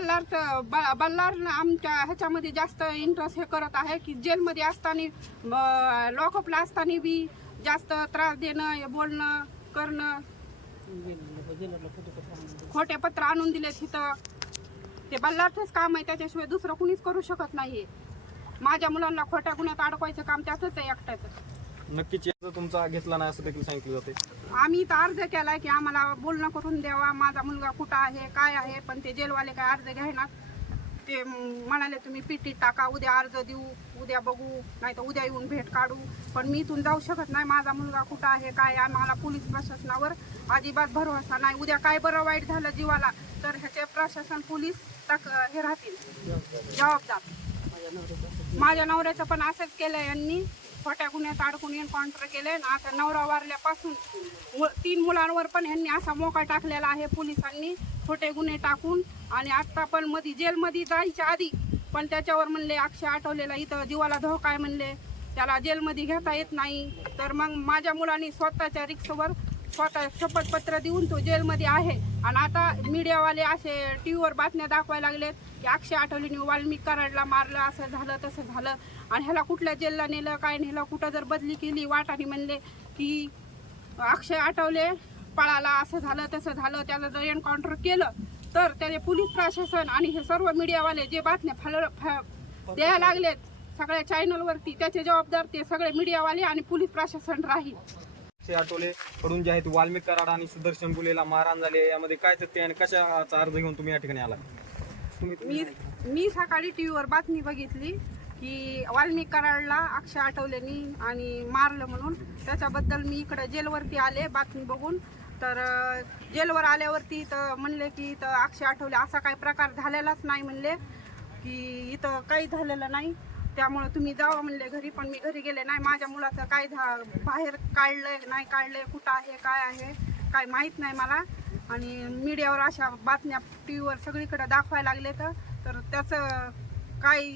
बल्लारचं ब- बल्लार आमच्या ह्याच्यामध्ये जास्त इंटरेस्ट हे करत आहे की जेलमध्ये असताना लॉकअपला असताना बी जास्त त्रास देणं हे बोलणं करणं. खोटे पत्र आणून दिले तिथं ते बल्लारचंच काम आहे त्याच्याशिवाय दुसरं कुणीच करू शकत नाही माझ्या मुलांना खोट्या गुन्ह्यात अडकवायचं काम त्याचंच आहे एकट्याचं. नक्कीच याचा तुमचा घेतला नाही असं देखील सांगितलं जाते आम्ही तर अर्ज केलाय की आम्हाला बोलणं करून द्यावा माझा मुलगा कुठं आहे काय आहे पण ते जेलवाले काय अर्ज घ्यायना ते म- म्हणाले तुम्ही पीटी टाका उद्या अर्ज देऊ उद्या बघू नाही तर उद्या येऊन भेट काढू. पण मी इथून जाऊ शकत नाही माझा मुलगा कुठं आहे काय आहे आम्हाला पोलीस प्रशासनावर अजिबात भरोसा नाही. उद्या काय बरं वाईट झालं जीवाला तर ह्याचे प्रशासन पोलीस तक हे राहतील. जबाबदार. माझ्या नवऱ्याचं पण असंच केलं यांनी. खोट्या गुन्ह्यात अडकून एन्काउंटर केले आणि आता नवरा वारल्यापासून मु- तीन मुलांवर पण ह्यांनी असा मोका टाकलेला आहे पोलिसांनी खोटे गुन्हे टाकून. आणि आत्ता पण मध्ये जेलमध्ये जायच्या आधी पण त्याच्यावर म्हणले अक्षय आठवलेला इथं जीवाला धोका आहे म्हणले. त्याला जेलमध्ये घेता येत नाही. तर मग माझ्या मुलांनी स्वतःच्या रिक्सवर स्वतः शपथपत्र देऊन तो जेलमध्ये आहे. आणि आता मीडियावाले असे टी व्हीवर बातम्या दाखवायला लागलेत की अक्षय आठवलेने वाल्मिक कराडला मारलं असं झालं तसं झालं. आणि ह्याला कुठल्या जेलला नेलं काय नेलं कुठं जर बदली केली वाटाने म्हणले की अक्षय आठवले पळाला असं झालं तसं झालं त्याचं जर एन्काउंटर केलं तर त्याने पोलीस प्रशासन आणि हे सर्व मीडियावाले जे बातम्या फल फ- द्यायला लागलेत सगळ्या चॅनलवरती त्याचे जबाबदार ते सगळे मीडियावाले आणि पोलीस प्रशासन राहील. आठवले कडून जे आहेत वाल्मिक कराड आणि सुदर्शन बुलेला मारहाण झाले यामध्ये काय तथ्य आणि कशाचा अर्ज घेऊन तुम्ही या ठिकाणी आला तुम्ही मी मी सकाळी टी व्हीवर बातमी बघितली की वाल्मिक कराडला अक्षय आठवलेनी आणि मारलं म्हणून. त्याच्याबद्दल मी इकडं जेलवरती आले बातमी बघून. तर जेलवर आल्यावरती तर म्हणले की इथं अक्षय आठवले असा काही प्रकार झालेलाच नाही म्हणले की इथं काही झालेलं नाही. त्यामुळं तुम्ही जावं म्हणले घरी पण मी घरी गेले नाही. माझ्या मुलाचं काय बाहेर काढलंय नाही काढलंय कुठं आहे काय आहे काय माहीत नाही मला. आणि मीडियावर अशा बातम्या टी व्हीवर सगळीकडे दाखवायला लागले तर त्याचं काय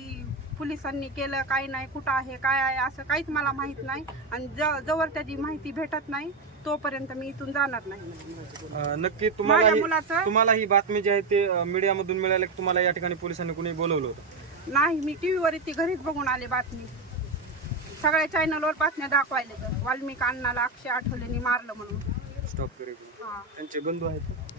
पोलिसांनी केलं काय नाही कुठं आहे काय आहे असं काहीच मला माहीत नाही. आणि ज जवळ त्याची माहिती भेटत नाही तोपर्यंत मी इथून जाणार नाही. नक्की तुम्हाला ही- तुम्हाला ही बातमी जी आहे ते मीडियामधून मिळाली तुम्हाला या ठिकाणी पोलिसांनी कुणी बोलवलं होतं? नाही मी टी व्हीवर ती घरीच बघून आले बातमी. सगळ्या चॅनलवर बातम्या दाखवायले तर वाल्मिक अण्णाला अक्षय आठवलेनी मारलं म्हणून. स्टॉप हा. त्यांचे बंधू आहेत.